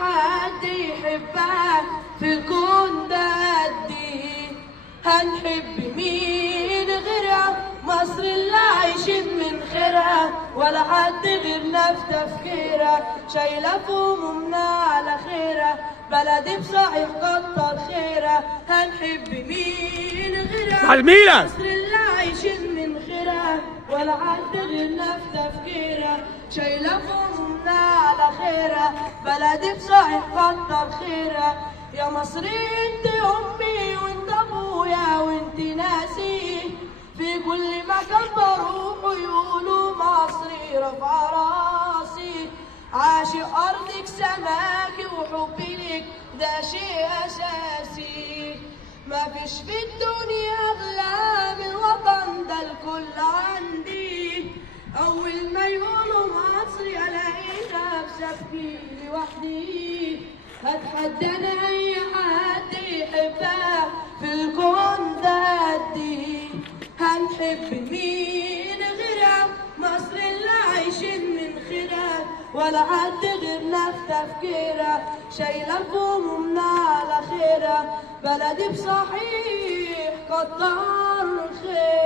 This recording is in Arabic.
حد يحبها في الكون ده قدي. هنحب مين غيرها؟ مصر اللي عايشين من خيرها، ولا حد غيرنا في تفكيرها، شايلة في همومنا على خيرها، بلدي بصحيح كتر خيرها. هنحب مين غيرها؟ مصر اللي عايشين من خيرها، ولا حد غيرنا في تفكيرها، شايلة في همومنا على خيرها، بلدي بصحيح كتر خيرها. يا مصر انت امي وانت ابويا وانت ناسي، في كل مكان بروح ويقولوا مصري رفع راسي. عاشق ارضك سماكي وحبي لك ده شيء اساسي، ما فيش في الدنيا اغلى من الوطن ده الكل عندي. اول ما يقولوا مصري الاقيها بسبكي لوحدي. هتحدى انا اي حد يحبها في الكون ده قدي. هنحب مين غيرها؟ مصر اللي عايشين من خيرها، ولا حد غيرنا في تفكيرها، شايلة في همومنا على خيرها، بلدي بصحيح كتر خير.